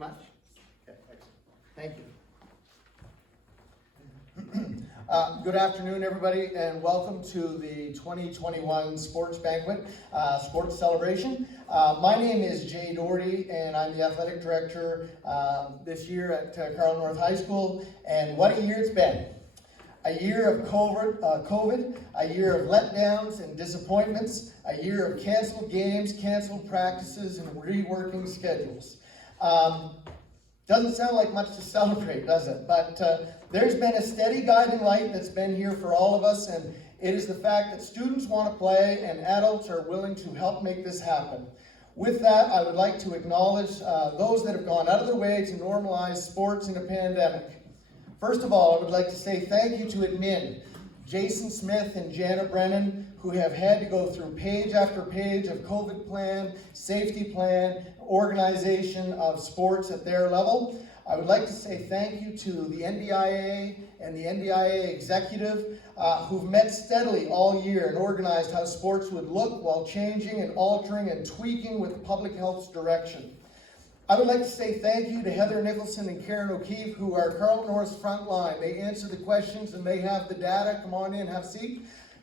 much? Okay, excellent. Thank you. Good afternoon, everybody, and welcome to the 2021 Sports Banquet, Sports Celebration. My name is Jay Doherty, and I'm the Athletic Director this year at Carleton North High School, and what a year it's been. A year of COVID, a year of letdowns and disappointments, a year of canceled games, canceled practices, and reworking schedules. Doesn't sound like much to celebrate, does it? But there's been a steady guiding light that's been here for all of us, and it is the fact that students want to play and adults are willing to help make this happen. With that, I would like to acknowledge those that have gone out of their way to normalize sports in a pandemic. First of all, I would like to say thank you to admin, Jason Smith and Janet Brennan, who have had to go through page after page of COVID plan, safety plan, organization of sports at their level. I would like to say thank you to the NDIA and the NDIA executive who've met steadily all year and organized how sports would look while changing and altering and tweaking with public health's direction. I would like to say thank you to Heather Nicholson and Karen O'Keefe, who are Carleton North's front line. They answer the questions and they have the data. Come on in, have a seat.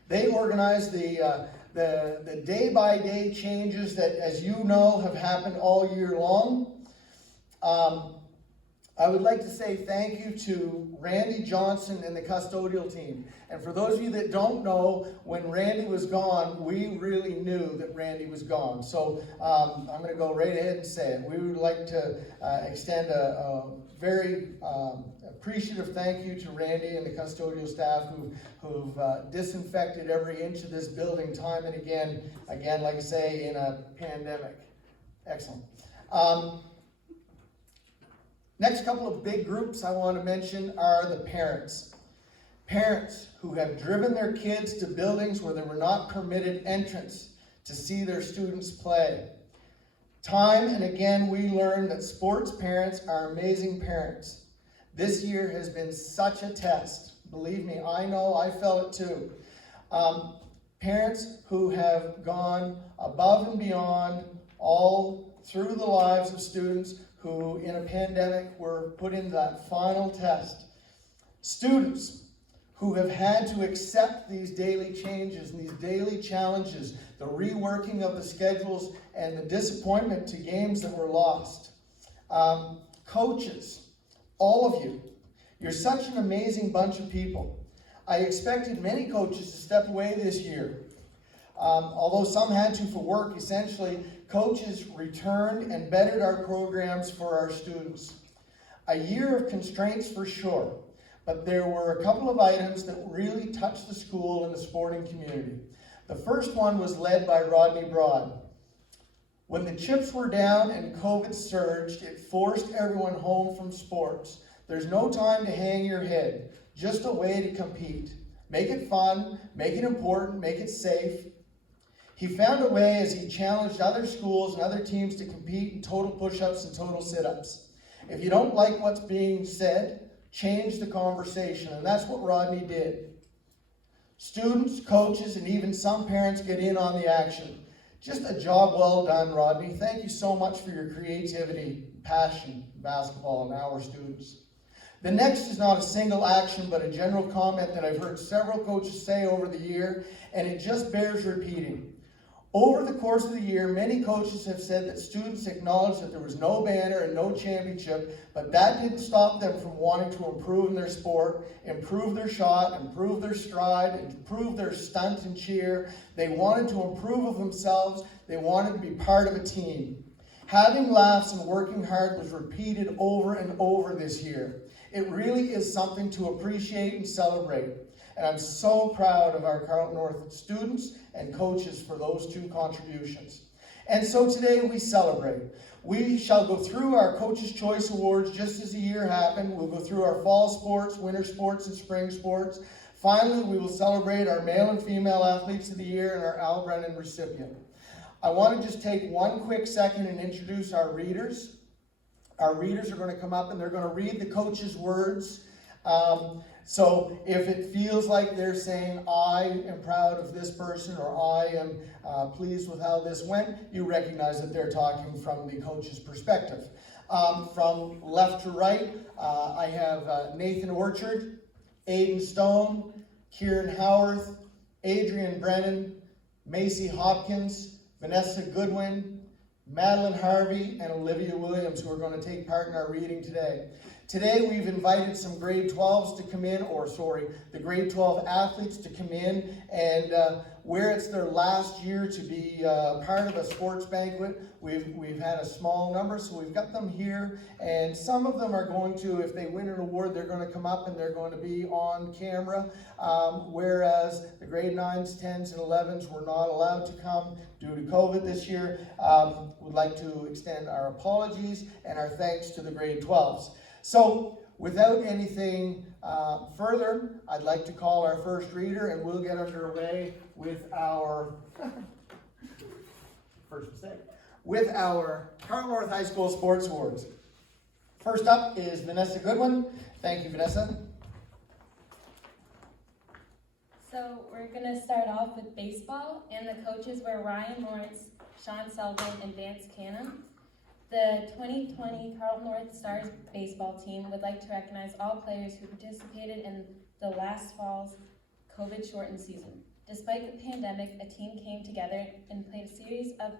They organize the day-by-day changes that, as you know, have happened all year long. I would like to say thank you to Randy Johnson and the custodial team. And for those of you that don't know, when Randy was gone, we really knew that Randy was gone. So I'm going to go right ahead and say it. We would like to extend a very appreciative thank you to Randy and the custodial staff who've disinfected every inch of this building time and again, like I say, in a pandemic. Excellent. Next couple of big groups I want to mention are the parents. Parents who have driven their kids to buildings where they were not permitted entrance to see their students play. Time and again we learn that sports parents are amazing parents. This year has been such a test. Believe me, I know, I felt it too. Parents who have gone above and beyond all through the lives of students who in a pandemic were put in that final test. Students who have had to accept these daily changes and these daily challenges, the reworking of the schedules and the disappointment to games that were lost. Coaches, all of you, you're such an amazing bunch of people. I expected many coaches to step away this year. Although some had to for work, essentially, coaches returned and bettered our programs for our students. A year of constraints for sure, but there were a couple of items that really touched the school and the sporting community. The first one was led by Rodney Broad. When the chips were down and COVID surged, it forced everyone home from sports. There's no time to hang your head, just a way to compete. Make it fun, make it important, make it safe. He found a way as he challenged other schools and other teams to compete in total push-ups and total sit-ups. If you don't like what's being said, change the conversation, and that's what Rodney did. Students, coaches, and even some parents get in on the action. Just a job well done, Rodney. Thank you so much for your creativity, passion, basketball, and our students. The next is not a single action, but a general comment that I've heard several coaches say over the year, and it just bears repeating. Over the course of the year, many coaches have said that students acknowledged that there was no banner and no championship, but that didn't stop them from wanting to improve in their sport, improve their shot, improve their stride, improve their stunt and cheer. They wanted to improve of themselves. They wanted to be part of a team. Having laughs and working hard was repeated over and over this year. It really is something to appreciate and celebrate. And I'm so proud of our Carleton North students and coaches for those two contributions. And so today we celebrate. We shall go through our Coach's Choice Awards just as the year happened. We'll go through our fall sports, winter sports, and spring sports. Finally, we will celebrate our male and female athletes of the year and our Al Brennan recipient. I want to just take one quick second and introduce our readers. Our readers are going to come up and they're going to read the coach's words. So if it feels like they're saying, I am proud of this person, or I am pleased with how this went, you recognize that they're talking from the coach's perspective. From left to right, I have Nathan Orchard, Aiden Stone, Kieran Howarth, Adrian Brennan, Macy Hopkins, Vanessa Goodwin, Madeline Harvey, and Olivia Williams, who are going to take part in our reading today. Today we've invited some grade 12s to come in, the grade 12 athletes to come in, and where it's their last year to be part of a sports banquet, we've had a small number, so we've got them here, and some of them are going to, if they win an award, they're going to come up and they're going to be on camera, whereas the grade 9s, 10s, and 11s were not allowed to come due to COVID this year. We'd like to extend our apologies and our thanks to the grade 12s. So, without anything further, I'd like to call our first reader, and we'll get underway with our with our Carleton North High School Sports Awards. First up is Vanessa Goodwin. Thank you, Vanessa. So we're going to start off with baseball, and the coaches were Ryan Lawrence, Sean Sullivan, and Vance Canham. The 2020 Carleton North Stars baseball team would like to recognize all players who participated in the last fall's COVID-shortened season. Despite the pandemic, a team came together and played a series of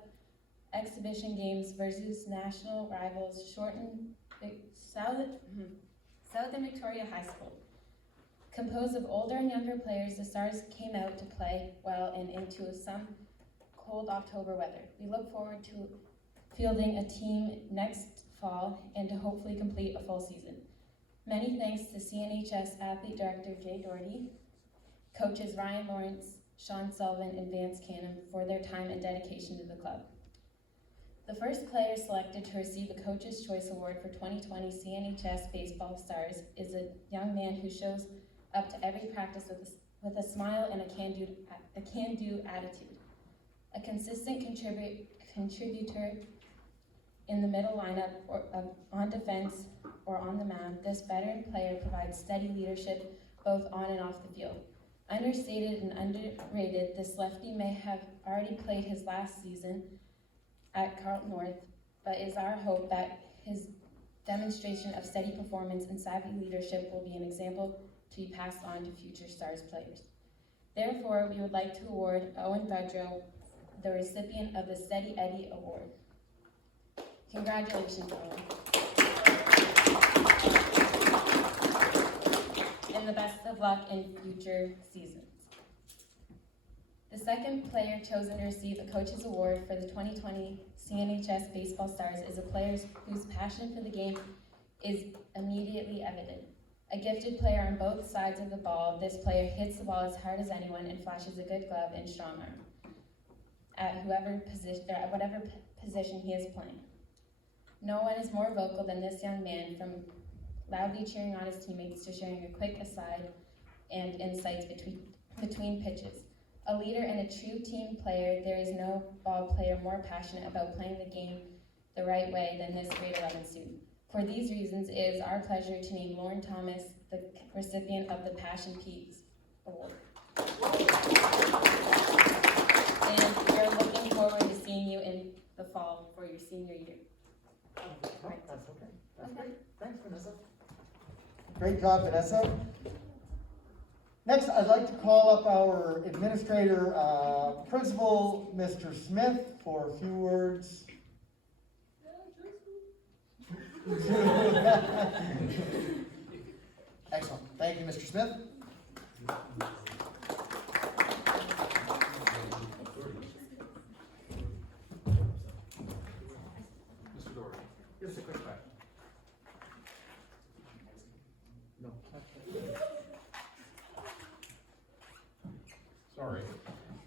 exhibition games versus national rivals Southern Victoria High School. Composed of older and younger players, the Stars came out to play well and into some cold October weather. We look forward to fielding a team next fall and to hopefully complete a full season. Many thanks to CNHS Athlete Director Jay Doherty, coaches Ryan Lawrence, Sean Sullivan, and Vance Canham for their time and dedication to the club. The first player selected to receive the Coach's Choice Award for 2020 CNHS Baseball Stars is a young man who shows up to every practice with a smile and a can-do attitude. A consistent contributor in the middle lineup or on defense or on the mound, this veteran player provides steady leadership both on and off the field. Understated and underrated, this lefty may have already played his last season at Carleton North, but it is our hope that his demonstration of steady performance and savvy leadership will be an example to be passed on to future Stars players. Therefore, we would like to award Owen Bedrow, the recipient of the Steady Eddie Award. Congratulations, Owen. And the best of luck in future seasons. The second player chosen to receive the Coach's Award for the 2020 CNHS Baseball Stars is a player whose passion for the game is immediately evident. A gifted player on both sides of the ball, this player hits the ball as hard as anyone and flashes a good glove and strong arm at whatever position he is playing. No one is more vocal than this young man, from loudly cheering on his teammates to sharing a quick aside and insights between pitches. A leader and a true team player, there is no ball player more passionate about playing the game the right way than this grade 11 student. For these reasons, it is our pleasure to name Lauren Thomas the recipient of the Passion Peaks Award. And we're looking forward to seeing you in the fall for your senior year. That's okay. That's great. Thanks, Vanessa. Great job, Vanessa. Next, I'd like to call up our administrator, principal, Mr. Smith, for a few words. Excellent. Thank you, Mr. Smith. Mr. Doherty, just a quick question. No. Sorry.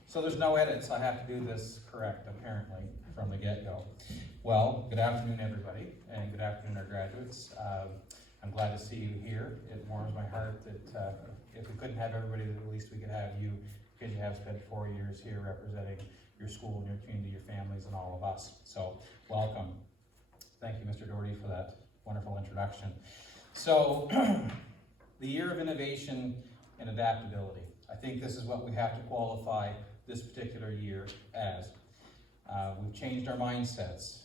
So there's no edits. I have to do this correct, apparently, from the get-go. Well, good afternoon, everybody, and good afternoon, our graduates. I'm glad to see you here. It warms my heart that if we couldn't have everybody, that at least we could have you, because you have spent 4 years here representing your school and your community, your families, and all of us. So, welcome. Thank you, Mr. Doherty, for that wonderful introduction. So, the year of innovation and adaptability. I think this is what we have to qualify this particular year as. We've changed our mindsets.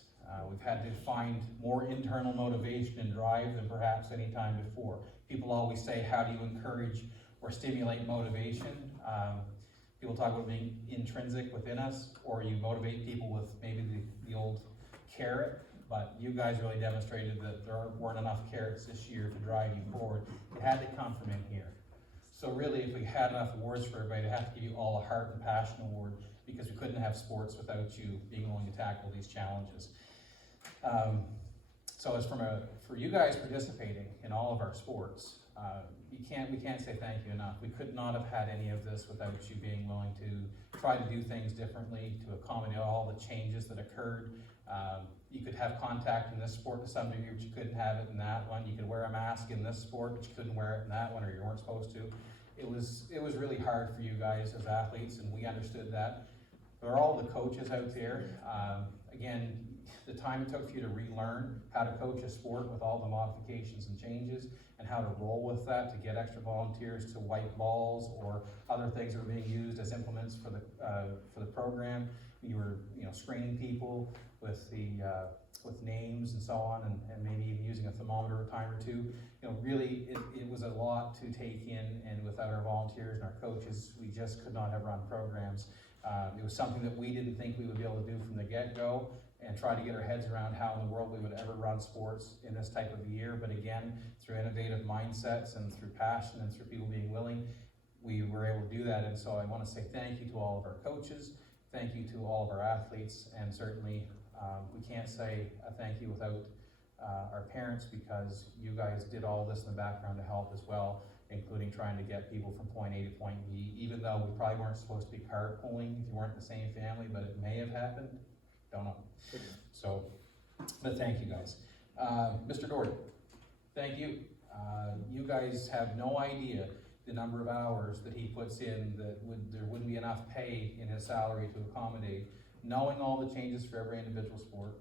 We've had to find more internal motivation and drive than perhaps any time before. People always say, how do you encourage or stimulate motivation? People talk about being intrinsic within us, or you motivate people with maybe the old carrot, but you guys really demonstrated that there weren't enough carrots this year to drive you forward. It had to come from in here. So really, if we had enough awards for everybody, I'd have to give you all a heart and passion award, because we couldn't have sports without you being willing to tackle these challenges. So as for you guys participating in all of our sports, we can't say thank you enough. We could not have had any of this without you being willing to try to do things differently, to accommodate all the changes that occurred. You could have contact in this sport to some degree, but you couldn't have it in that one. You could wear a mask in this sport, but you couldn't wear it in that one, or you weren't supposed to. It was really hard for you guys as athletes, and we understood that. For all the coaches out there, again, the time it took for you to relearn how to coach a sport with all the modifications and changes, and how to roll with that to get extra volunteers to wipe balls or other things that were being used as implements for the program. You were, screening people with names and so on, and maybe even using a thermometer a time or two. Really, it was a lot to take in, and without our volunteers and our coaches, we just could not have run programs. It was something that we didn't think we would be able to do from the get-go, and try to get our heads around how in the world we would ever run sports in this type of year. But again, through innovative mindsets and through passion and through people being willing, we were able to do that. And so I want to say thank you to all of our coaches, thank you to all of our athletes, and certainly we can't say a thank you without our parents, because you guys did all this in the background to help as well, including trying to get people from point A to point B, even though we probably weren't supposed to be carpooling if you weren't in the same family, but it may have happened. Don't know. So, but thank you guys. Mr. Doherty, thank you. You guys have no idea the number of hours that he puts in that there wouldn't be enough pay in his salary to accommodate, knowing all the changes for every individual sport,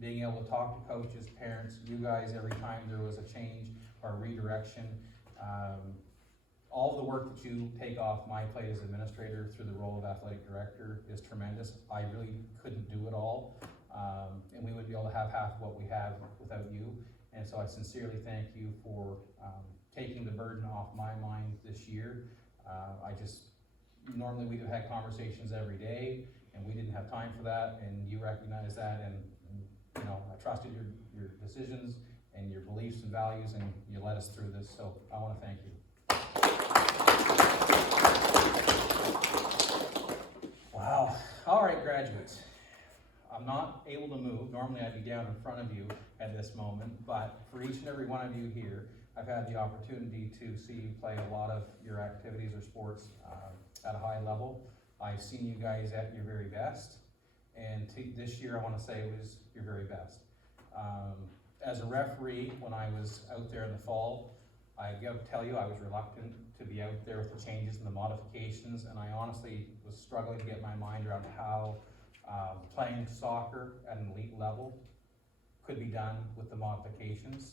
being able to talk to coaches, parents, you guys every time there was a change or redirection. All the work that you take off my plate as administrator through the role of athletic director is tremendous. I really couldn't do it all, and we wouldn't be able to have half of what we have without you. And so I sincerely thank you for taking the burden off my mind this year. Normally we'd have had conversations every day, and we didn't have time for that, and you recognize that, and I trusted your decisions and your beliefs and values, and you led us through this, so I want to thank you. Wow. All right, graduates. I'm not able to move. Normally I'd be down in front of you at this moment, but for each and every one of you here, I've had the opportunity to see you play a lot of your activities or sports at a high level. I've seen you guys at your very best, and this year I want to say it was your very best. As a referee, when I was out there in the fall, I got to tell you I was reluctant to be out there with the changes and the modifications, and I honestly was struggling to get my mind around how playing soccer at an elite level could be done with the modifications.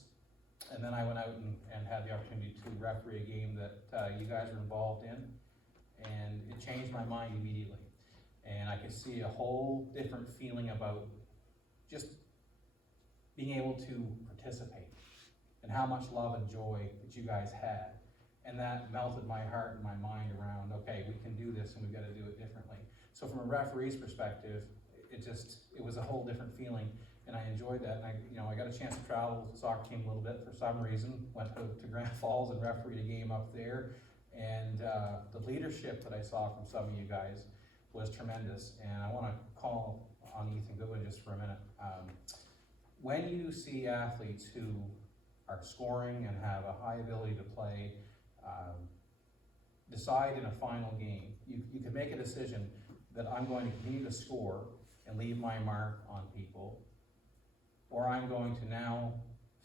And then I went out and had the opportunity to referee a game that you guys were involved in, and it changed my mind immediately. And I could see a whole different feeling about just being able to participate, and how much love and joy that you guys had. And that melted my heart and my mind around, okay, we can do this and we've got to do it differently. So from a referee's perspective, it was a whole different feeling, and I enjoyed that. And I got a chance to travel with the soccer team a little bit for some reason, went to Grand Falls and refereed a game up there. And the leadership that I saw from some of you guys was tremendous. And I want to call on Ethan Goodwin just for a minute. When you see athletes who are scoring and have a high ability to play, decide in a final game, you can make a decision that I'm going to continue to score and leave my mark on people, or I'm going to now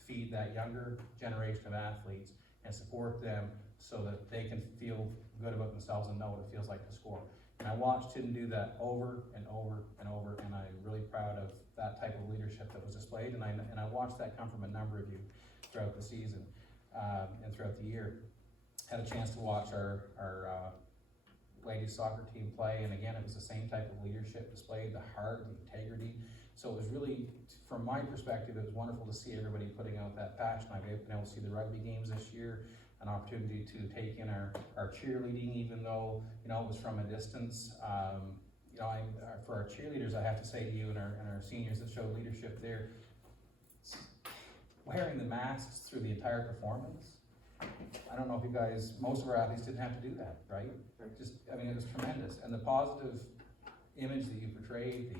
feed that younger generation of athletes and support them so that they can feel good about themselves and know what it feels like to score. And I watched him do that over and over and over, and I'm really proud of that type of leadership that was displayed, and I watched that come from a number of you throughout the season and throughout the year. Had a chance to watch our ladies soccer team play, and again, it was the same type of leadership displayed, the heart, the integrity, So it was really, from my perspective, it was wonderful to see everybody putting out that passion. I've been able to see the rugby games this year, an opportunity to take in our cheerleading, even though, you know, it was from a distance. You know, for our cheerleaders, I have to say to you and our seniors that showed leadership there, wearing the masks through the entire performance. I don't know if you guys, most of our athletes didn't have to do that, right? Just, I mean, it was tremendous. And the positive image that you portrayed,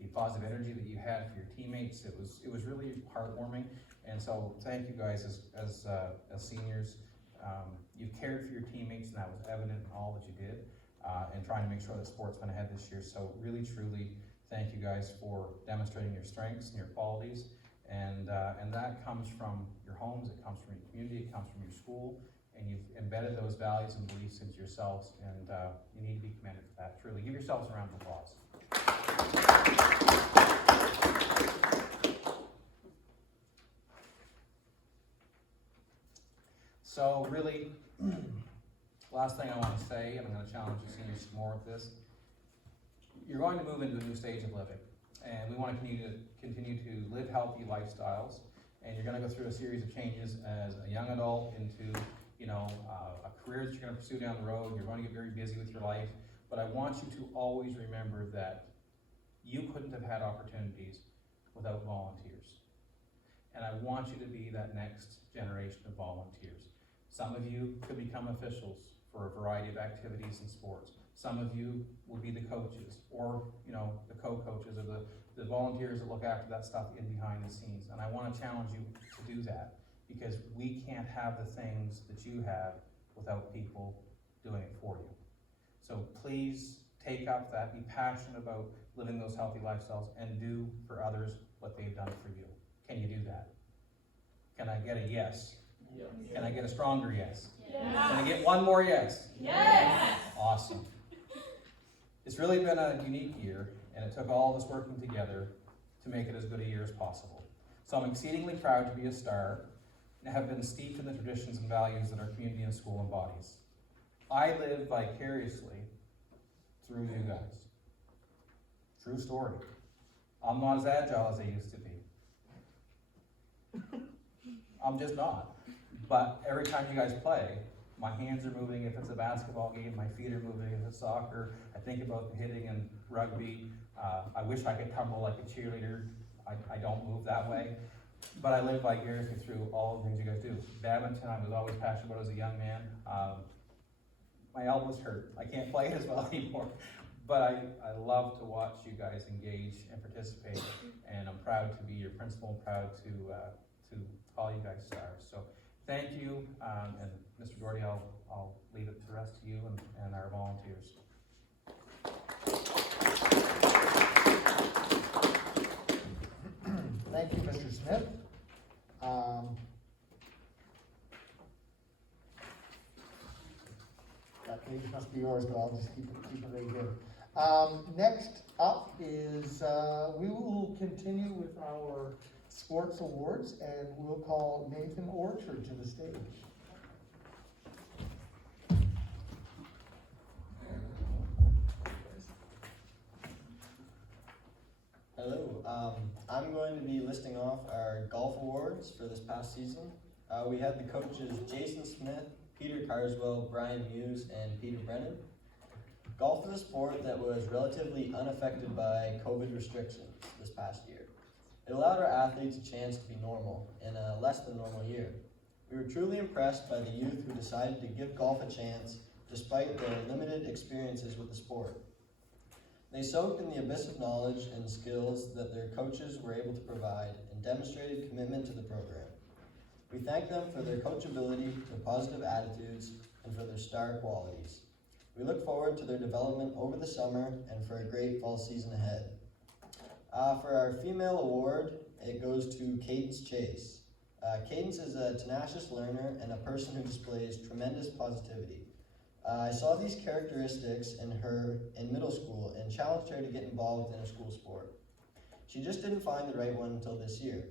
the positive energy that you had for your teammates, it was really heartwarming. And so thank you guys as seniors. You've cared for your teammates, and that was evident in all that you did, and trying to make sure that sports went ahead this year. So really, truly, thank you guys for demonstrating your strengths and your qualities. And that comes from your homes, it comes from your community, it comes from your school, and you've embedded those values and beliefs into yourselves, and you need to be commended for that, truly. Give yourselves a round of applause. So really, last thing I want to say, and I'm going to challenge the seniors more with this, you're going to move into a new stage of living. And we want to continue to live healthy lifestyles, and you're going to go through a series of changes as a young adult into, you know, a career that you're going to pursue down the road. You're going to get very busy with your life, but I want you to always remember that you couldn't have had opportunities without volunteers. And I want you to be that next generation of volunteers. Some of you could become officials for a variety of activities and sports. Some of you will be the coaches, or, you know, the co-coaches, or the volunteers that look after that stuff in behind the scenes. And I want to challenge you to do that, because we can't have the things that you have without people doing it for you. So please take up that, be passionate about living those healthy lifestyles, and do for others what they've done for you. Can you do that? Can I get a yes? Yes. Can I get a stronger yes? Yes. Can I get one more yes? Yes. Awesome. It's really been a unique year, and it took all of us working together to make it as good a year as possible. So I'm exceedingly proud to be a star and have been steeped in the traditions and values that our community and school embodies. I live vicariously through you guys. True story. I'm not as agile as I used to be. I'm just not. But every time you guys play, my hands are moving. If it's a basketball game, my feet are moving. If it's soccer, I think about hitting and rugby. I wish I could tumble like a cheerleader. I don't move that way. But I live vicariously through all the things you guys do. Badminton, I was always passionate about as a young man. My elbows hurt. I can't play it as well anymore. But I love to watch you guys engage and participate. And I'm proud to be your principal and proud to call you guys stars. So thank you, and Mr. Gordy, I'll leave it to the rest of you and our volunteers. Thank you, Mr. Smith. That page must be yours, but I'll just keep it right here. Next up is, we will continue with our sports awards, and we'll call Nathan Orchard to the stage. Hello, I'm going to be listing off our golf awards for this past season. We had the coaches Jason Smith, Peter Carswell, Brian Muse, and Peter Brennan. Golf is a sport that was relatively unaffected by COVID restrictions this past year. It allowed our athletes a chance to be normal in a less than normal year. We were truly impressed by the youth who decided to give golf a chance despite their limited experiences with the sport. They soaked in the abyss of knowledge and skills that their coaches were able to provide and demonstrated commitment to the program. We thank them for their coachability, their positive attitudes, and for their star qualities. We look forward to their development over the summer and for a great fall season ahead. For our female award, it goes to Cadence Chase. Cadence is a tenacious learner and a person who displays tremendous positivity. I saw these characteristics in her in middle school and challenged her to get involved in a school sport. She just didn't find the right one until this year.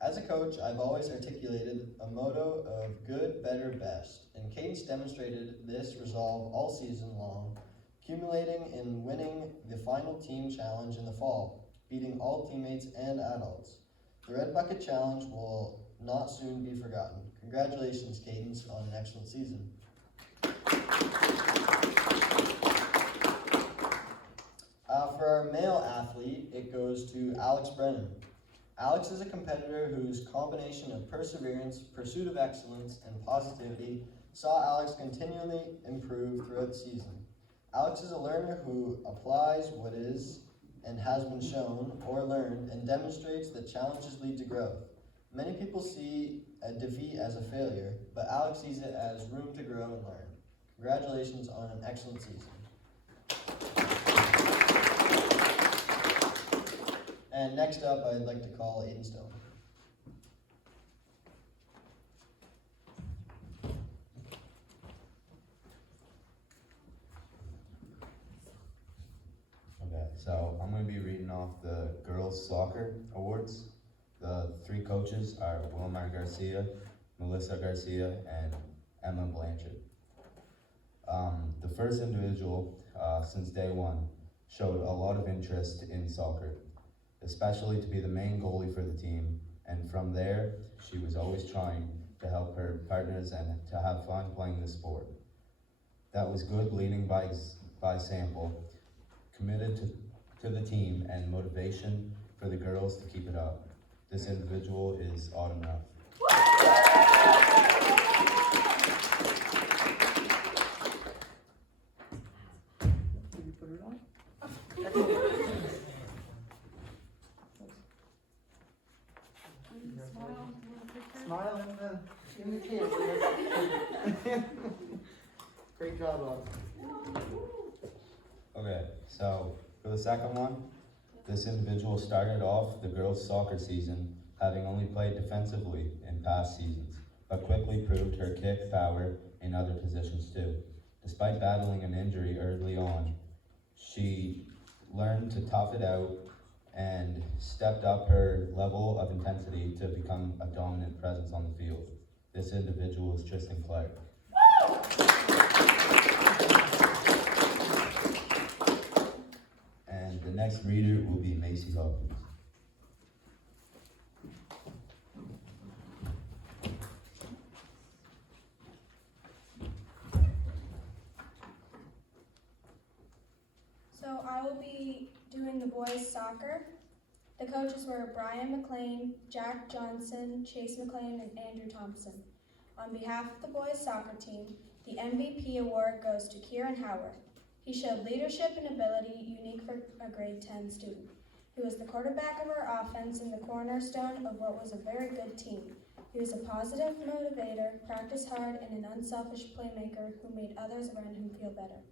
As a coach, I've always articulated a motto of good, better, best, and Cadence demonstrated this resolve all season long, accumulating in winning the final team challenge in the fall, beating all teammates and adults. The Red Bucket Challenge will not soon be forgotten. Congratulations, Cadence, on an excellent season. For our male athlete, it goes to Alex Brennan. Alex is a competitor whose combination of perseverance, pursuit of excellence, and positivity saw Alex continually improve throughout the season. Alex is a learner who applies what is and has been shown or learned and demonstrates that challenges lead to growth. Many people see a defeat as a failure, but Alex sees it as room to grow and learn. Congratulations on an excellent season. And next up, I'd like to call Aiden Stone. Okay, so I'm going to be reading off the girls soccer awards. The three coaches are Wilmar Garcia, Melissa Garcia, and Emma Blanchard. The first individual, since day one, showed a lot of interest in soccer, especially to be the main goalie for the team, and from there, she was always trying to help her partners and to have fun playing the sport. That was good leading by example, committed to the team, and motivation for the girls to keep it up. This individual is Autumn Ruff. Did you put it on? Smile in the camera. Great job, Autumn. Okay, so for the second one, this individual started off the girls' soccer season having only played defensively in past seasons, but quickly proved her kick power in other positions too. Despite battling an injury early on, she learned to tough it out and stepped up her level of intensity to become a dominant presence on the field. This individual is Tristan Clark. And the next reader will be Macy Hawkins. So I will be doing the boys soccer. The coaches were Brian McLean, Jack Johnson, Chase McLean, and Andrew Thompson. On behalf of the boys soccer team, the MVP award goes to Kieran Howard. He showed leadership and ability unique for a grade 10 student. He was the quarterback of our offense and the cornerstone of what was a very good team. He was a positive motivator, practiced hard, and an unselfish playmaker who made others around him feel better.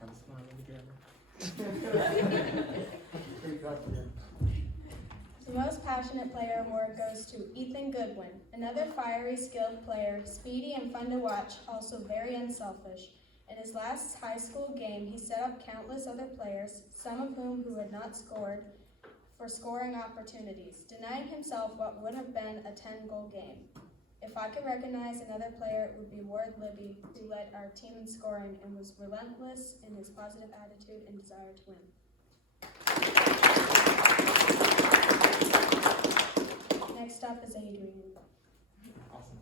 I'm smiling together. Great job, Ian. The most passionate player award goes to Ethan Goodwin, another fiery, skilled player, speedy and fun to watch, also very unselfish. In his last high school game, he set up countless other players, some of whom who had not scored, for scoring opportunities, denying himself what would have been a 10-goal game. If I could recognize another player, it would be Ward Libby, who led our team in scoring and was relentless in his positive attitude and desire to win. Next up is Adrian. Awesome.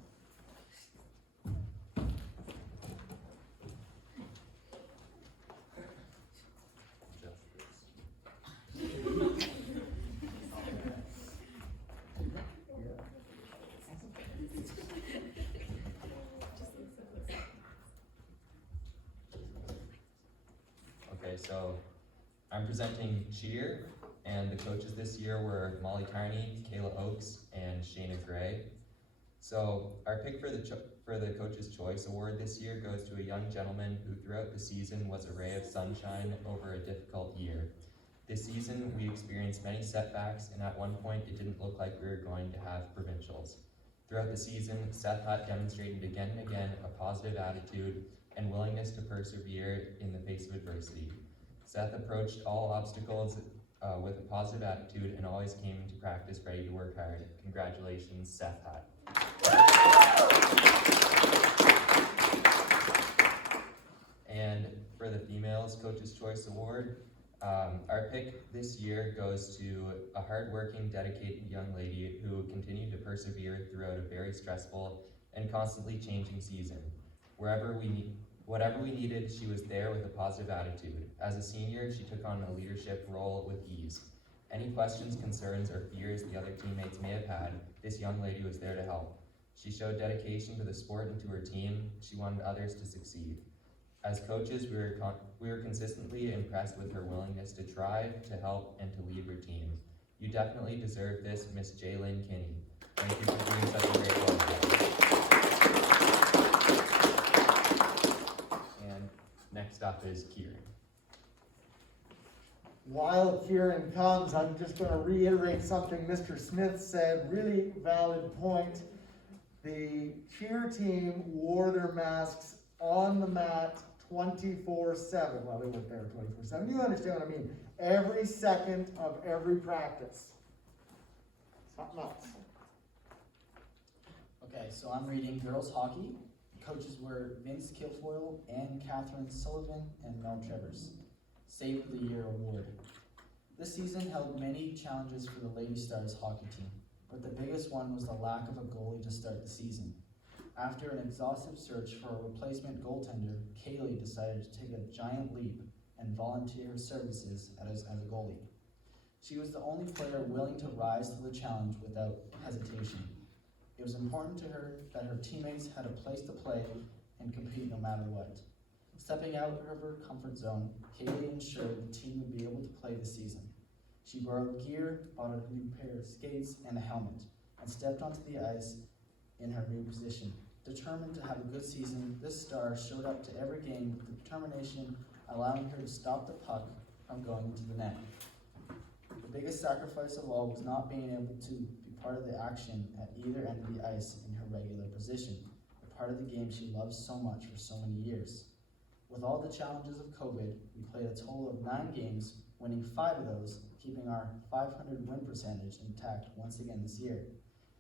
Okay, so I'm presenting cheer, and the coaches this year were Molly Carney, Kayla Oakes, and Shayna Gray. So our pick for the Coach's Choice Award this year goes to a young gentleman who throughout the season was a ray of sunshine over a difficult year. This season we experienced many setbacks, and at one point it didn't look like we were going to have provincials. Throughout the season, Seth Hutt demonstrated again and again a positive attitude and willingness to persevere in the face of adversity. Seth approached all obstacles with a positive attitude and always came to practice ready to work hard. Congratulations, Seth Hutt. for the Females Coach's Choice Award. Our pick this year goes to a hardworking, dedicated young lady who continued to persevere throughout a very stressful and constantly changing season. Whatever we needed, she was there with a positive attitude. As a senior, she took on a leadership role with ease. Any questions, concerns, or fears the other teammates may have had, this young lady was there to help. She showed dedication to the sport and to her team. She wanted others to succeed. As coaches, we were consistently impressed with her willingness to try, to help, and to lead her team. You definitely deserve this, Miss Jaylyn Kinney. Thank you for doing such a great role. And next up is Kieran. While Kieran comes, I'm just going to reiterate something Mr. Smith said, really valid point. The cheer team wore their masks on the mat 24/7. Well, they weren't there 24/7. You understand what I mean? Every second of every practice. Something else. Okay, so I'm reading girls hockey. Coaches were Vince Kilfoyle, Ann Catherine Sullivan, and Mel Trevors. Save of the Year award. This season held many challenges for the Lady Stars hockey team, but the biggest one was the lack of a goalie to start the season. After an exhaustive search for a replacement goaltender, Kaylee decided to take a giant leap and volunteer her services as a goalie. She was the only player willing to rise to the challenge without hesitation. It was important to her that her teammates had a place to play and compete no matter what. Stepping out of her comfort zone, Kaylee ensured the team would be able to play this season. She borrowed gear, bought a new pair of skates and a helmet, and stepped onto the ice in her new position. Determined to have a good season, this star showed up to every game with determination, allowing her to stop the puck from going into the net. The biggest sacrifice of all was not being able to be part of the action at either end of the ice in her regular position, the part of the game she loved so much for so many years. With all the challenges of COVID, we played a total of 9 games, winning 5 of those, keeping our .500 win percentage intact once again this year.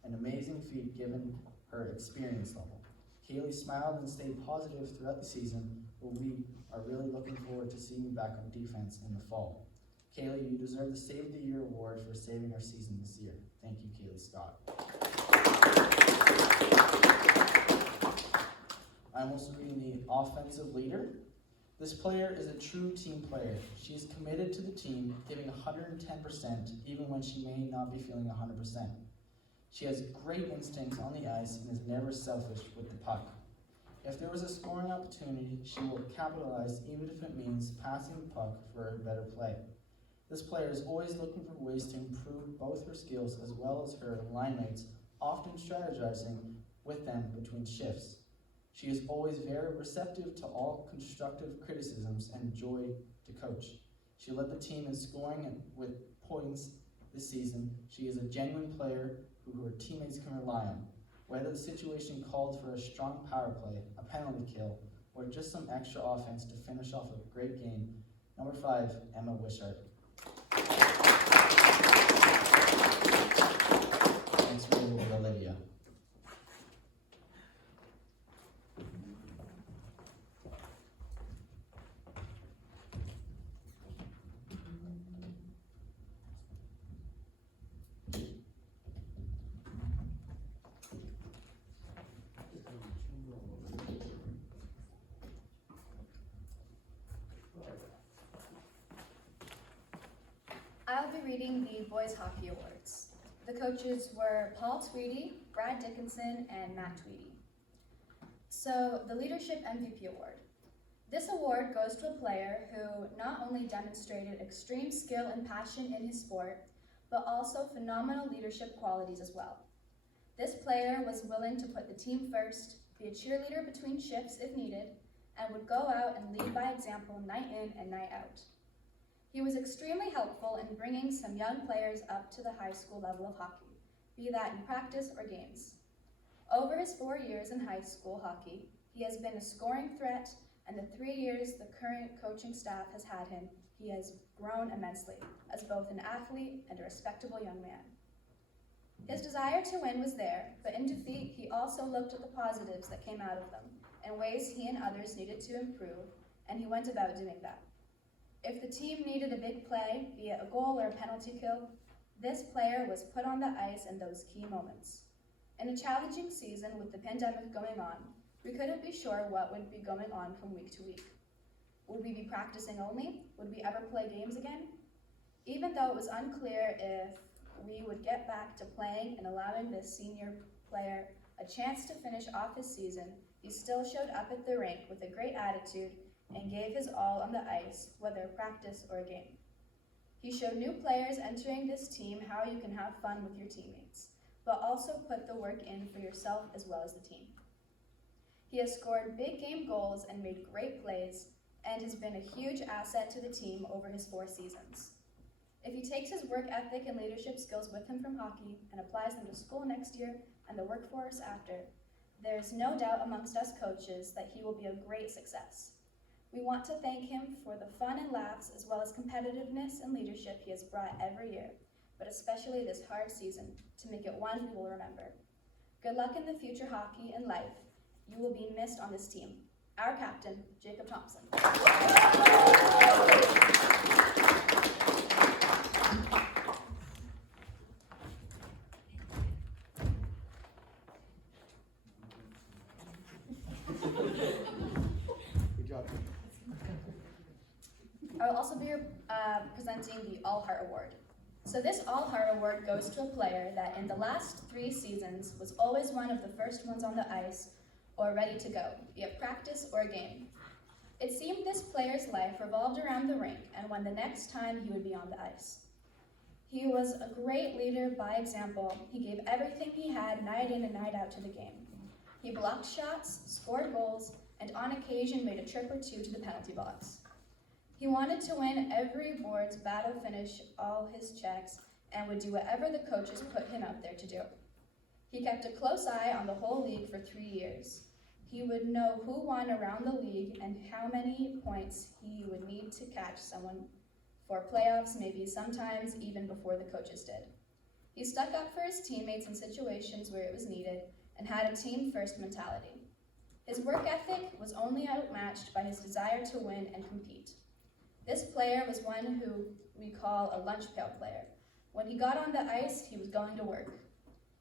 An amazing feat given her experience level. Kaylee smiled and stayed positive throughout the season, but we are really looking forward to seeing you back on defense in the fall. Kaylee, you deserve the Save of the Year award for saving our season this year. Thank you, Kaylee Scott. I'm also reading the offensive leader. This player is a true team player. She is committed to the team, giving 110% even when she may not be feeling 100%. She has great instincts on the ice and is never selfish with the puck. If there was a scoring opportunity, she will capitalize even if it means passing the puck for a better play. This player is always looking for ways to improve both her skills as well as her line mates, often strategizing with them between shifts. She is always very receptive to all constructive criticisms and joy to coach. She led the team in scoring with points this season. She is a genuine player who her teammates can rely on. Whether the situation called for a strong power play, a penalty kill, or just some extra offense to finish off a great game, number 5, Emma Wishart. Next reading will be Olivia. I'll be reading the Boys Hockey Awards. The coaches were Paul Tweedy, Brad Dickinson, and Matt Tweedy. So, the Leadership MVP Award. This award goes to a player who not only demonstrated extreme skill and passion in his sport, but also phenomenal leadership qualities as well. This player was willing to put the team first, be a cheerleader between shifts if needed, and would go out and lead by example night in and night out. He was extremely helpful in bringing some young players up to the high school level of hockey, be that in practice or games. Over his 4 years in high school hockey, he has been a scoring threat, and the 3 years the current coaching staff has had him, he has grown immensely as both an athlete and a respectable young man. His desire to win was there, but in defeat, he also looked at the positives that came out of them and ways he and others needed to improve, and he went about doing that. If the team needed a big play, be it a goal or a penalty kill, this player was put on the ice in those key moments. In a challenging season with the pandemic going on, we couldn't be sure what would be going on from week to week. Would we be practicing only? Would we ever play games again? Even though it was unclear if we would get back to playing and allowing this senior player a chance to finish off his season, he still showed up at the rink with a great attitude and gave his all on the ice, whether a practice or a game. He showed new players entering this team how you can have fun with your teammates, but also put the work in for yourself as well as the team. He has scored big game goals and made great plays, and has been a huge asset to the team over his 4 seasons. If he takes his work ethic and leadership skills with him from hockey and applies them to school next year and the workforce after, there is no doubt amongst us coaches that he will be a great success. We want to thank him for the fun and laughs as well as competitiveness and leadership he has brought every year, but especially this hard season, to make it one we will remember. Good luck in the future hockey and life. You will be missed on this team. Our captain, Jacob Thompson. Good job. I will also be presenting the All Heart Award. So this All Heart Award goes to a player that in the last 3 seasons was always one of the first ones on the ice or ready to go, be it practice or a game. It seemed this player's life revolved around the rink and when the next time he would be on the ice. He was a great leader by example. He gave everything he had night in and night out to the game. He blocked shots, scored goals, and on occasion made a trip or 2 to the penalty box. He wanted to win every board's battle, finish all his checks, and would do whatever the coaches put him out there to do. He kept a close eye on the whole league for 3 years. He would know who won around the league and how many points he would need to catch someone for playoffs, maybe sometimes even before the coaches did. He stuck up for his teammates in situations where it was needed and had a team-first mentality. His work ethic was only outmatched by his desire to win and compete. This player was one who we call a lunch pail player. When he got on the ice, he was going to work.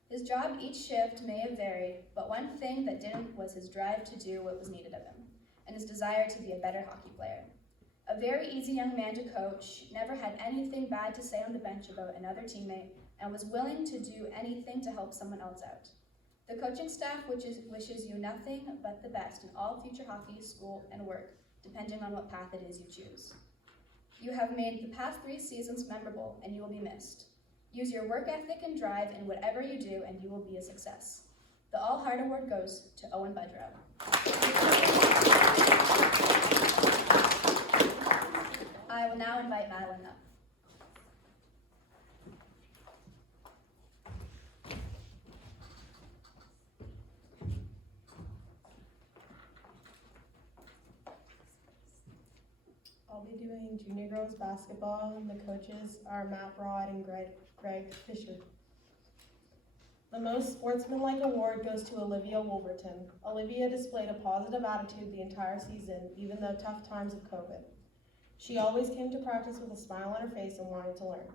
His job each shift may have varied, but one thing that didn't was his drive to do what was needed of him, and his desire to be a better hockey player. A very easy young man to coach, never had anything bad to say on the bench about another teammate, and was willing to do anything to help someone else out. The coaching staff wishes you nothing but the best in all future hockey, school, and work, depending on what path it is you choose. You have made the past 3 seasons memorable, and you will be missed. Use your work ethic and drive in whatever you do, and you will be a success. The All Heart Award goes to Owen Budrow. I will now invite Madeline up. I'll be doing junior girls basketball, and the coaches are Matt Broad and Greg Fisher. The most sportsmanlike award goes to Olivia Wolverton. Olivia displayed a positive attitude the entire season, even though tough times of COVID. She always came to practice with a smile on her face and wanted to learn.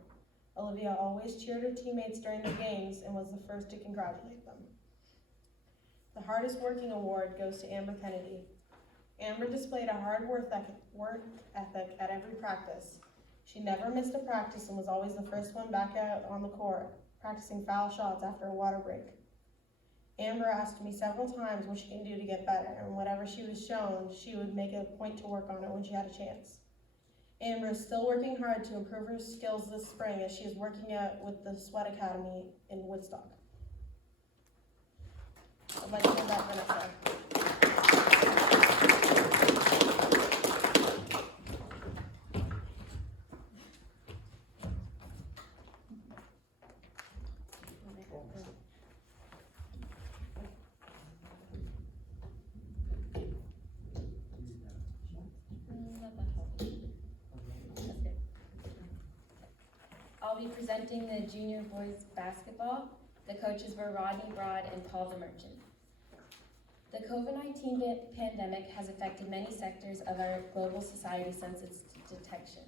Olivia always cheered her teammates during the games and was the first to congratulate them. The hardest working award goes to Amber Kennedy. Amber displayed a hard work ethic at every practice. She never missed a practice and was always the first one back out on the court, practicing foul shots after a water break. Amber asked me several times what she can do to get better, and whatever she was shown, she would make it a point to work on it when she had a chance. Amber is still working hard to improve her skills this spring as she is working out with the Sweat Academy in Woodstock. I'd like to give that Vanessa. I'll be presenting the junior boys basketball. The coaches were Rodney Broad and Paul the Merchant. The COVID-19 pandemic has affected many sectors of our global society since its detection,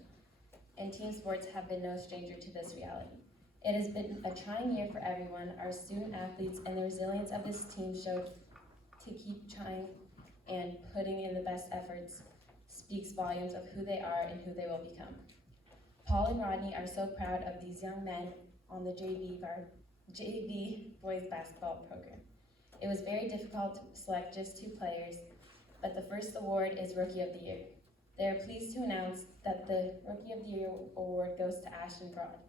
and team sports have been no stranger to this reality. It has been a trying year for everyone. Our student athletes and the resilience of this team showed to keep trying and putting in the best efforts speaks volumes of who they are and who they will become. Paul and Rodney are so proud of these young men on the JV boys basketball program. It was very difficult to select just 2 players, but the first award is Rookie of the Year. They are pleased to announce that the Rookie of the Year award goes to Ashton Broad.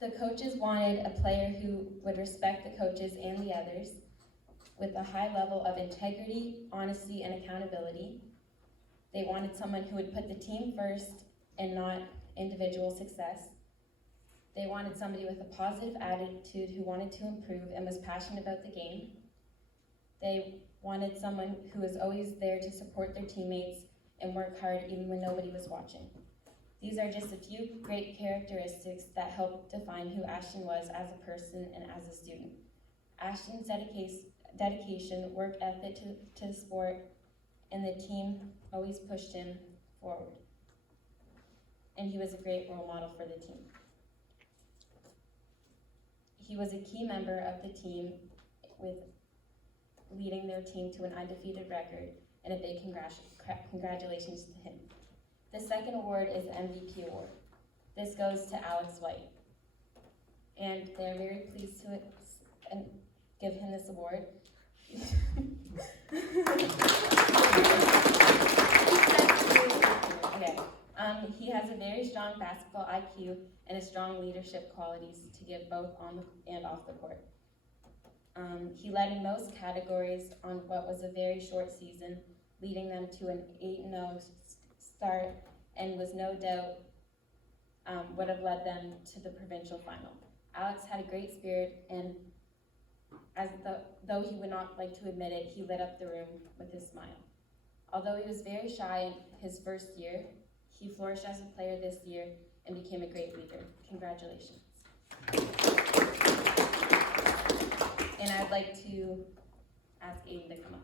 The coaches wanted a player who would respect the coaches and the others, with a high level of integrity, honesty, and accountability. They wanted someone who would put the team first and not individual success. They wanted somebody with a positive attitude who wanted to improve and was passionate about the game. They wanted someone who was always there to support their teammates and work hard even when nobody was watching. These are just a few great characteristics that help define who Ashton was as a person and as a student. Ashton's dedication, work ethic to the sport, and the team always pushed him forward. And he was a great role model for the team. He was a key member of the team with leading their team to an undefeated record, and a big congratulations to him. The second award is the MVP award. This goes to Alex White. And they're very pleased to give him this award. Okay. He has a very strong basketball IQ and a strong leadership qualities to give both on and off the court. He led in most categories on what was a very short season, leading them to an 8-0 start, and was no doubt would have led them to the provincial final. Alex had a great spirit, and though he would not like to admit it, he lit up the room with his smile. Although he was very shy in his first year, he flourished as a player this year and became a great leader. Congratulations. And I'd like to ask Aiden to come up.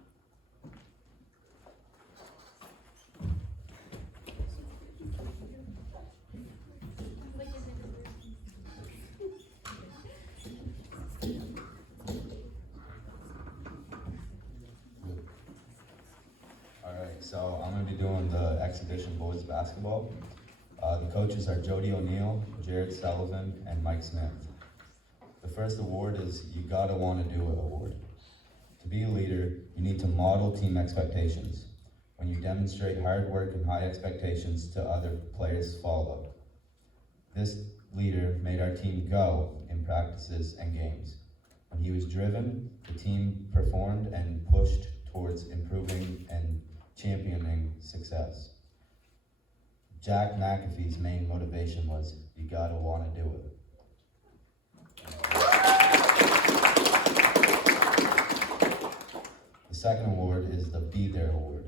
Alright, so I'm going to be doing the exhibition boys basketball. The coaches are Jody O'Neill, Jared Sullivan, and Mike Smith. The first award is You Gotta Wanna Do It award. To be a leader, you need to model team expectations. When you demonstrate hard work and high expectations to other players follow. This leader made our team go in practices and games. When he was driven, the team performed and pushed towards improving and championing success. Jack McAfee's main motivation was, you gotta wanna do it. The second award is the Be There award.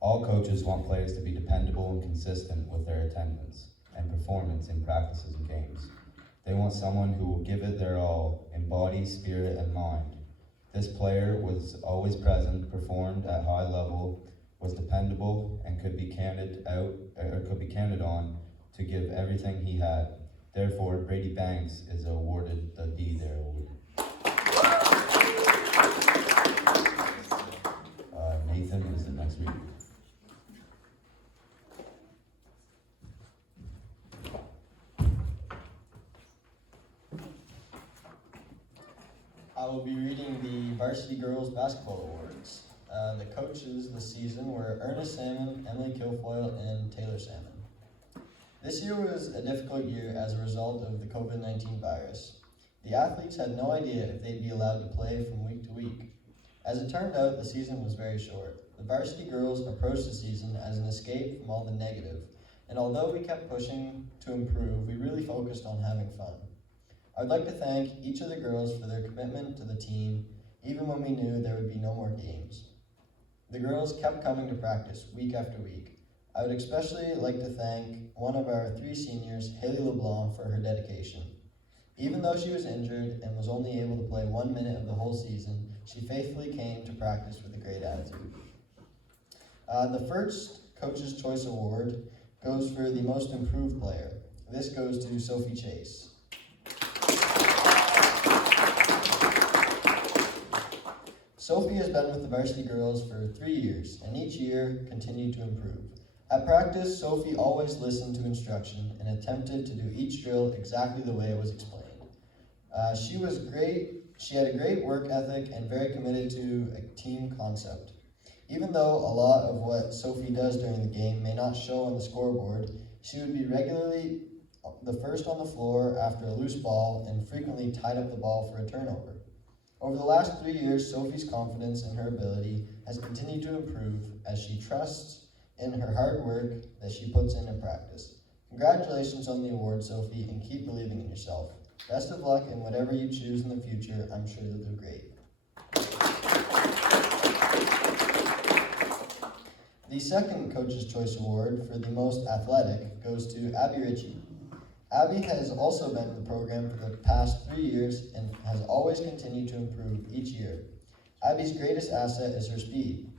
All coaches want players to be dependable and consistent with their attendance and performance in practices and games. They want someone who will give it their all in body, spirit, and mind. This player was always present, performed at high level, was dependable, and could be counted on to give everything he had. Therefore, Brady Banks is awarded the Be There award. Nathan is the next reader. I will be reading the Varsity Girls Basketball Awards. The coaches this season were Ernest Salmon, Emily Kilfoyle, and Taylor Salmon. This year was a difficult year as a result of the COVID-19 virus. The athletes had no idea if they'd be allowed to play from week to week. As it turned out, the season was very short. The varsity girls approached the season as an escape from all the negative, and although we kept pushing to improve, we really focused on having fun. I'd like to thank each of the girls for their commitment to the team, even when we knew there would be no more games. The girls kept coming to practice week after week. I would especially like to thank one of our 3 seniors, Haley LeBlanc, for her dedication. Even though she was injured and was only able to play 1 minute of the whole season, she faithfully came to practice with a great attitude. The first Coach's Choice Award goes for the most improved player. This goes to Sophie Chase. Sophie has been with the varsity girls for 3 years, and each year continued to improve. At practice, Sophie always listened to instruction and attempted to do each drill exactly the way it was explained. She was great. She had a great work ethic and very committed to a team concept. Even though a lot of what Sophie does during the game may not show on the scoreboard, she would be regularly the first on the floor after a loose ball and frequently tied up the ball for a turnover. Over the last 3 years, Sophie's confidence in her ability has continued to improve as she trusts in her hard work that she puts in practice. Congratulations on the award, Sophie, and keep believing in yourself. Best of luck in whatever you choose in the future. I'm sure you'll do great. The second Coach's Choice Award for the most athletic goes to Abby Ritchie. Abby has also been in the program for the past 3 years and has always continued to improve each year. Abby's greatest asset is her speed.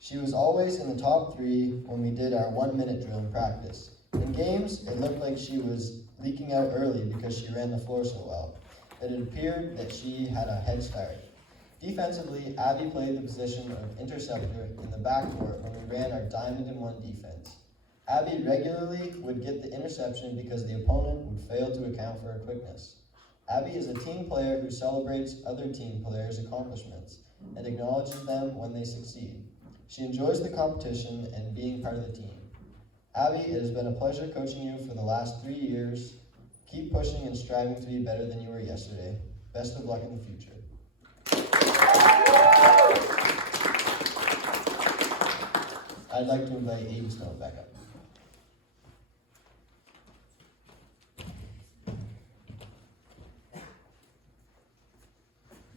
She was always in the top 3 when we did our 1 minute drill in practice. In games, it looked like she was leaking out early because she ran the floor so well, that it appeared that she had a head start. Defensively, Abby played the position of interceptor in the backcourt when we ran our diamond-in-one defense. Abby regularly would get the interception because the opponent would fail to account for her quickness. Abby is a team player who celebrates other team players' accomplishments and acknowledges them when they succeed. She enjoys the competition and being part of the team. Abby, it has been a pleasure coaching you for the last 3 years. Keep pushing and striving to be better than you were yesterday. Best of luck in the future. I'd like to invite Aiden Snow back up.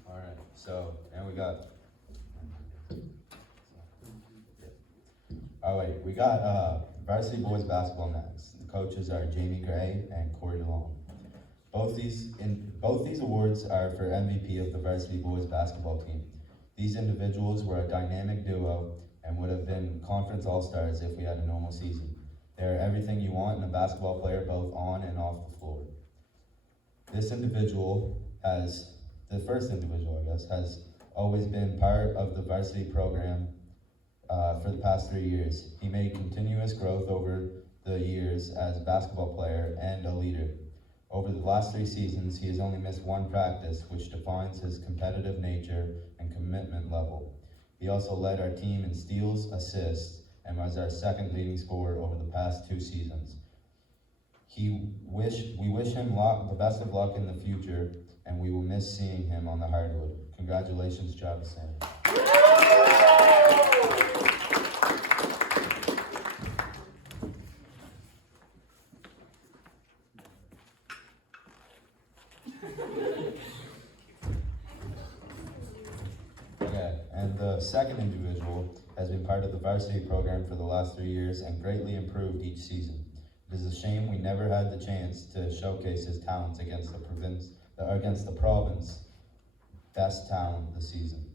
Alright, so, and we got, we got varsity boys basketball next. The coaches are Jamie Gray and Corey Long. Both these awards are for MVP of the varsity boys basketball team. These individuals were a dynamic duo and would have been conference all-stars if we had a normal season. They are everything you want in a basketball player, both on and off the floor. This individual the first individual, I guess, has always been part of the varsity program for the past 3 years. He made continuous growth over the years as a basketball player and a leader. Over the last 3 seasons, he has only missed 1 practice, which defines his competitive nature and commitment level. He also led our team in steals, assists, and was our second leading scorer over the past 2 seasons. We wish him the best of luck in the future, and we will miss seeing him on the hardwood. Congratulations, Travis Sanders. Okay, and the second individual has been part of the varsity program for the last 3 years and greatly improved each season. It is a shame we never had the chance to showcase his talents against the province best talent this season.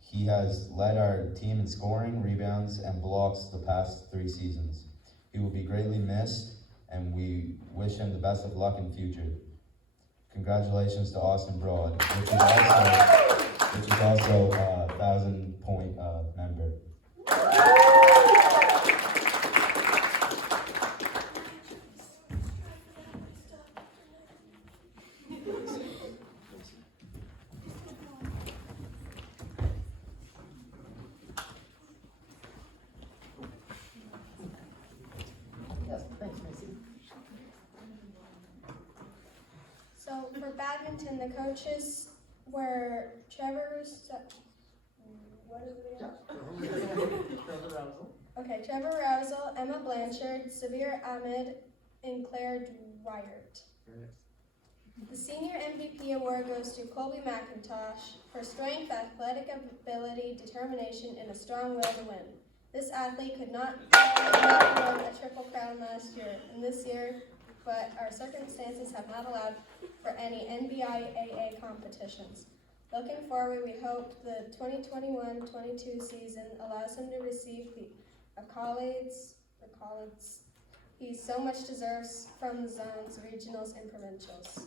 He has led our team in scoring, rebounds, and blocks the past 3 seasons. He will be greatly missed, and we wish him the best of luck in future. Congratulations to Austin Broad, which is also a 1,000-point member. So for badminton, the coaches were Trevor Rousel, Emma Blanchard, Sabir Ahmed, and Claire Dwyert. The senior MVP award goes to Colby McIntosh for strength, athletic ability, determination, and a strong will to win. This athlete could not win a triple crown last year, and this year but our circumstances have not allowed for any NBIAA competitions. Looking forward, we hope the 2021-22 season allows him to receive the accolades he so much deserves from the zones, regionals, and provincials.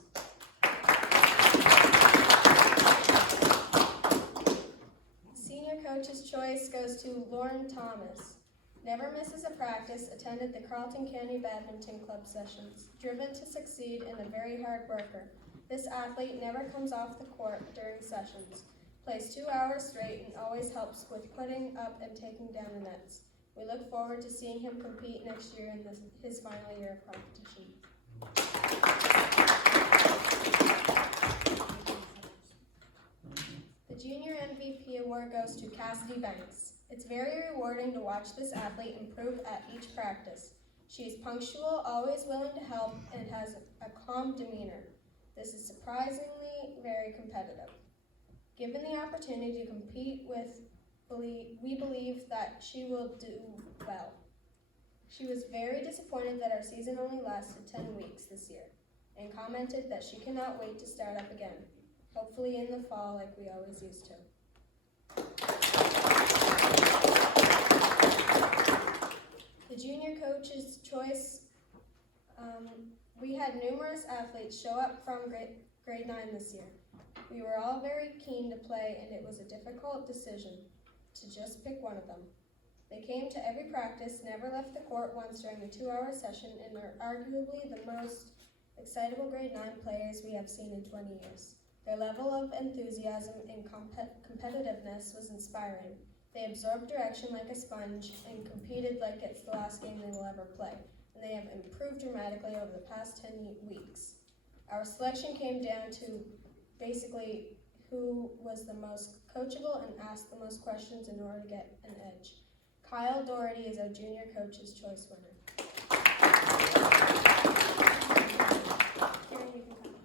Senior Coach's Choice goes to Lauren Thomas. Never misses a practice, attended the Carleton County Badminton Club sessions, driven to succeed and a very hard worker. This athlete never comes off the court during sessions, plays 2 hours straight, and always helps with putting up and taking down the nets. We look forward to seeing him compete next year in his final year of competition. The Junior MVP Award goes to Cassidy Banks. It's very rewarding to watch this athlete improve at each practice. She is punctual, always willing to help, and has a calm demeanor. This is surprisingly very competitive. Given the opportunity to compete we believe that she will do well. She was very disappointed that our season only lasted 10 weeks this year, and commented that she cannot wait to start up again, hopefully in the fall like we always used to. The Junior Coach's Choice, we had numerous athletes show up from grade 9 this year. We were all very keen to play, and it was a difficult decision to just pick one of them. They came to every practice, never left the court once during the 2-hour session, and are arguably the most excitable grade 9 players we have seen in 20 years. Their level of enthusiasm and competitiveness was inspiring. They absorbed direction like a sponge and competed like it's the last game they will ever play, and they have improved dramatically over the past 10 weeks. Our selection came down to basically who was the most coachable and asked the most questions in order to get an edge. Kyle Doherty is our Junior Coach's Choice winner. Karen, you can come.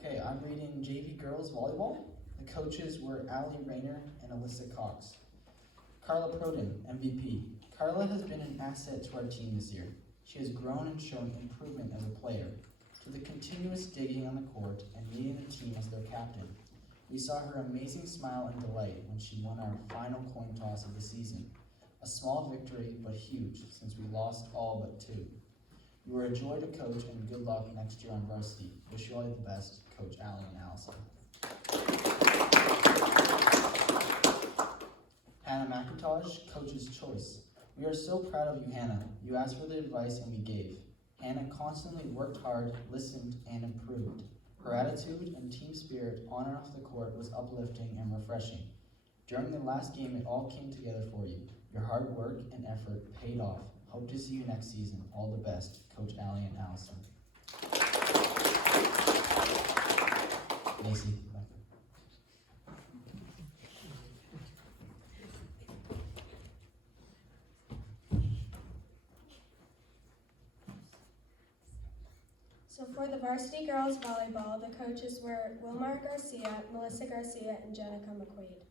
Okay, I'm reading JV Girls Volleyball. The coaches were Allie Rayner and Alyssa Cox. Carla Proden, MVP. Carla has been an asset to our team this year. She has grown and shown improvement as a player, to the continuous digging on the court and leading the team as their captain. We saw her amazing smile and delight when she won our final coin toss of the season. A small victory, but huge, since we lost all but 2. You were a joy to coach, and good luck next year on varsity. Wish you all the best, Coach Allie and Allison. Hannah McIntosh, Coach's Choice. We are so proud of you, Hannah. You asked for the advice and we gave. Hannah constantly worked hard, listened, and improved. Her attitude and team spirit on and off the court was uplifting and refreshing. During the last game, it all came together for you. Your hard work and effort paid off. Hope to see you next season. All the best, Coach Allie and Allison. Macy. So for the varsity girls volleyball, the coaches were Wilmar Garcia, Melissa Garcia, and Jenica McQuaid.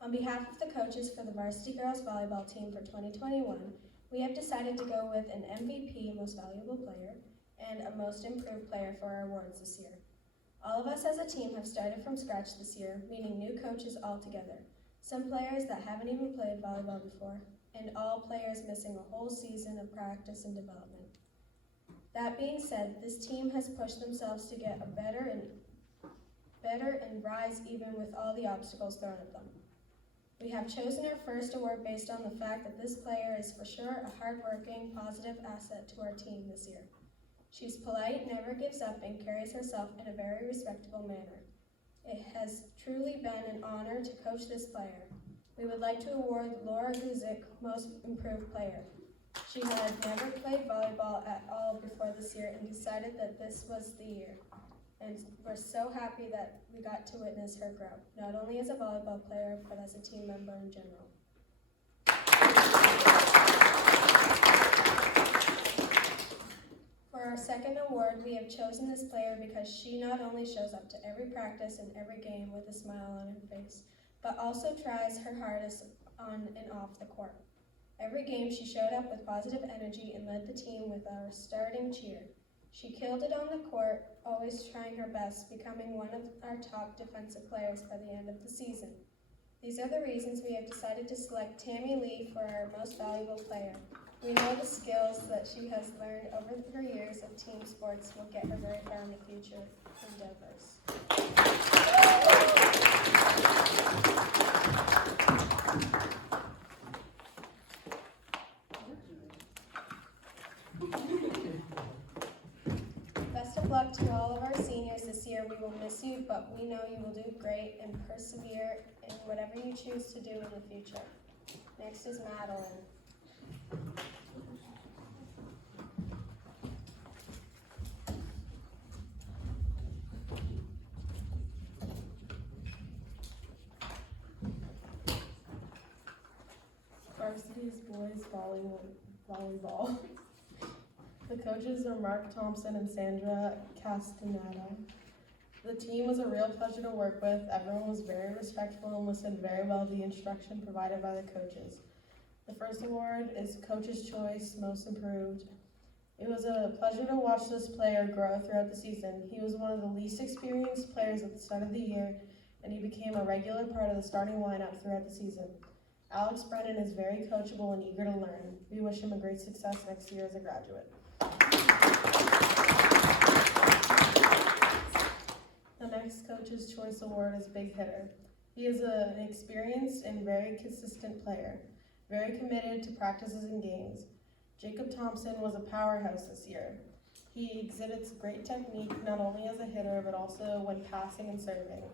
On behalf of the coaches for the varsity girls volleyball team for 2021, we have decided to go with an MVP, Most Valuable Player, and a Most Improved Player for our awards this year. All of us as a team have started from scratch this year, meaning new coaches altogether. Some players that haven't even played volleyball before, and all players missing a whole season of practice and development. That being said, this team has pushed themselves to get better and rise even with all the obstacles thrown at them. We have chosen our first award based on the fact that this player is for sure a hardworking, positive asset to our team this year. She's polite, never gives up, and carries herself in a very respectable manner. It has truly been an honor to coach this player. We would like to award Laura Guzik Most Improved Player. She had never played volleyball at all before this year and decided that this was the year. And we're so happy that we got to witness her grow, not only as a volleyball player, but as a team member in general. For our second award, we have chosen this player because she not only shows up to every practice and every game with a smile on her face, but also tries her hardest on and off the court. Every game she showed up with positive energy and led the team with our starting cheer. She killed it on the court, always trying her best, becoming one of our top defensive players by the end of the season. These are the reasons we have decided to select Tammy Lee for our most valuable player. We know the skills that she has learned over her years of team sports will get her very far in the future endeavors. Best of luck to all of our seniors this year. We will miss you, but we know you will do great and persevere in whatever you choose to do in the future. Next is Madeline. Varsity's boys volleyball. The coaches are Mark Thompson and Sandra Castaneda. The team was a real pleasure to work with. Everyone was very respectful and listened very well to the instruction provided by the coaches. The first award is Coach's Choice, Most Improved. It was a pleasure to watch this player grow throughout the season. He was one of the least experienced players at the start of the year, and he became a regular part of the starting lineup throughout the season. Alex Brennan is very coachable and eager to learn. We wish him a great success next year as a graduate. The next Coach's Choice Award is Big Hitter. He is an experienced and very consistent player, very committed to practices and games. Jacob Thompson was a powerhouse this year. He exhibits great technique not only as a hitter but also when passing and serving.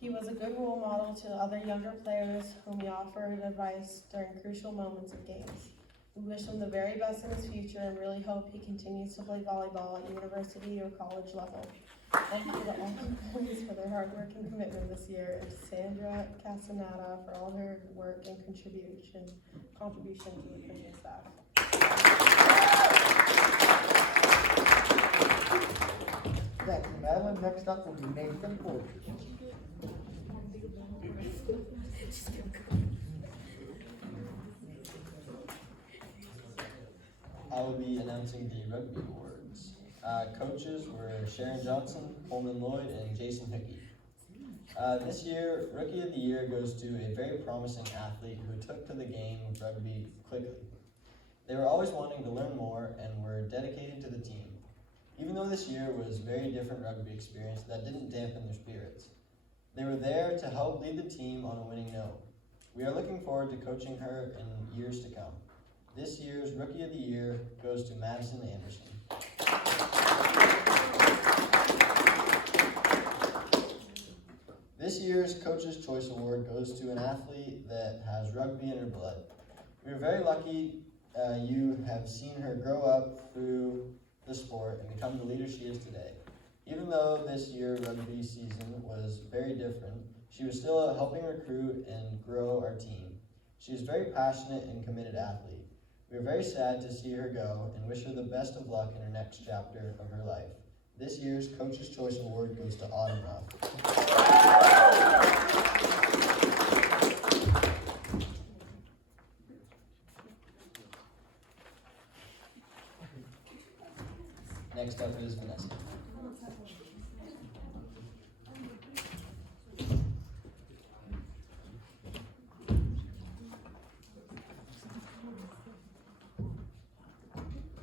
He was a good role model to other younger players whom he offered advice during crucial moments of games. We wish him the very best in his future and really hope he continues to play volleyball at university or college level. Thank you to all the boys for their hard work and commitment this year, and to Sandra Castaneda for all her work and contribution to the coaching staff. Thank you, Madeline. Next up will be Nathan Porter. I will be announcing the rugby awards. Coaches were Sharon Johnson, Coleman Lloyd, and Jason Hickey. This year, Rookie of the Year goes to a very promising athlete who took to the game of rugby quickly. They were always wanting to learn more and were dedicated to the team. Even though this year was a very different rugby experience, that didn't dampen their spirits. They were there to help lead the team on a winning note. We are looking forward to coaching her in years to come. This year's Rookie of the Year goes to Madison Anderson. This year's Coach's Choice Award goes to an athlete that has rugby in her blood. We are very lucky you have seen her grow up through the sport and become the leader she is today. Even though this year rugby season was very different, she was still helping recruit and grow our team. She is a very passionate and committed athlete. We are very sad to see her go and wish her the best of luck in her next chapter of her life. This year's Coach's Choice Award goes to Autumn Ruff. Next up is Vanessa.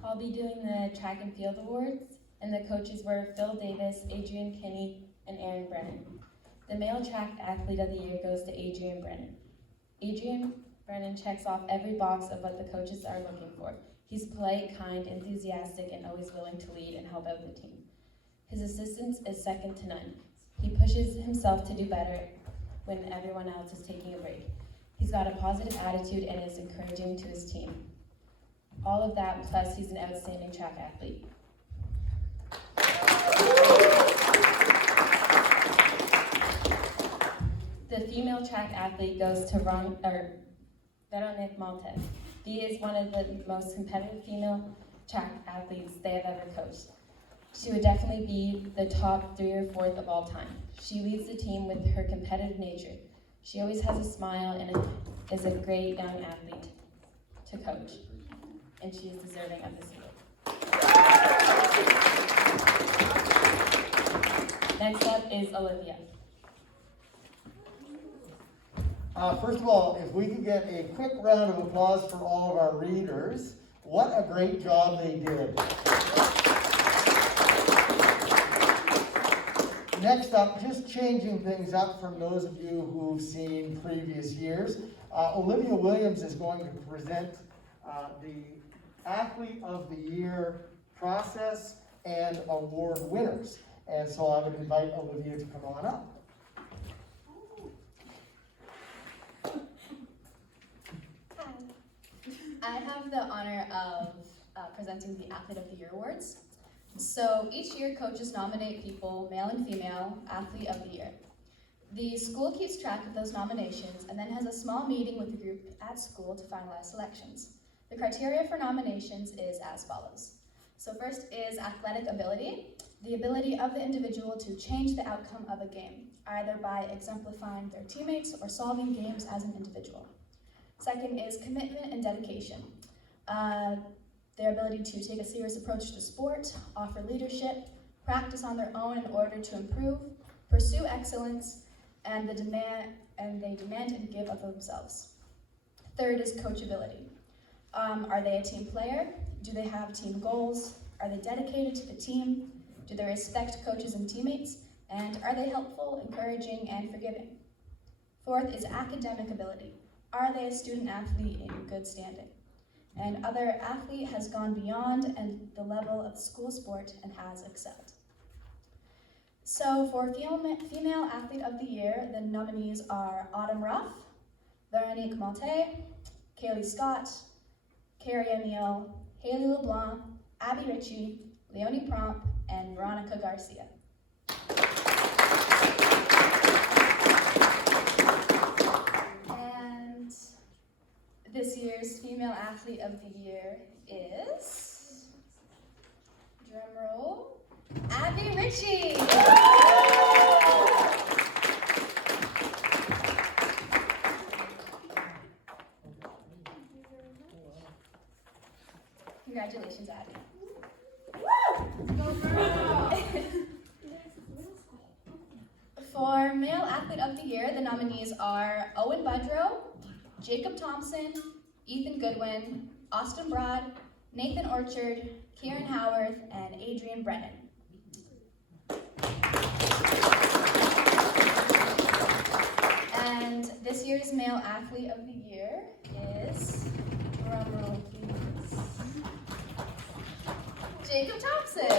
I'll be doing the track and field awards, and the coaches were Phil Davis, Adrian Kinney, and Aaron Brennan. The male track athlete of the year goes to Adrian Brennan. Adrian Brennan checks off every box of what the coaches are looking for. He's polite, kind, enthusiastic, and always willing to lead and help out the team. His assistance is second to none. He pushes himself to do better when everyone else is taking a break. He's got a positive attitude and is encouraging to his team. All of that, plus he's an outstanding track athlete. The female track athlete goes to Veronique Maltez. Bea is one of the most competitive female track athletes they have ever coached. She would definitely be the top 3 or 4th of all time. She leads the team with her competitive nature. She always has a smile and is a great young athlete to coach, and she is deserving of this award. Next up is Olivia. First of all, if we could get a quick round of applause for all of our readers. What a great job they did. Next up, just changing things up from those of you who've seen previous years, Olivia Williams is going to present the Athlete of the Year process and award winners. And so I would invite Olivia to come on up. I have the honor of presenting the Athlete of the Year awards. So each year, coaches nominate people, male and female, Athlete of the Year. The school keeps track of those nominations and then has a small meeting with the group at school to finalize selections. The criteria for nominations is as follows. So first is athletic ability, the ability of the individual to change the outcome of a game, either by exemplifying their teammates or solving games as an individual. Second is commitment and dedication. Their ability to take a serious approach to sport, offer leadership, practice on their own in order to improve, pursue excellence, and they demand and give of themselves. Third is coachability. Are they a team player? Do they have team goals? Are they dedicated to the team? Do they respect coaches and teammates? And are they helpful, encouraging, and forgiving? Fourth is academic ability. Are they a student athlete in good standing? And other athlete has gone beyond and the level of school sport and has excelled. So for female Athlete of the Year, the nominees are Autumn Ruff, Veronique Malte, Kaylee Scott, Carrie O'Neill, Haley LeBlanc, Abby Ritchie, Leonie Prompt, and Veronica Garcia. And this year's Female Athlete of the Year is, drumroll, Abby Ritchie. Congratulations, Abby. For Male Athlete of the Year, the nominees are Owen Budrow, Jacob Thompson, Ethan Goodwin, Austin Broad, Nathan Orchard, Kieran Howarth, and Adrian Brennan. And this year's Male Athlete of the Year is, drumroll please, Jacob Thompson.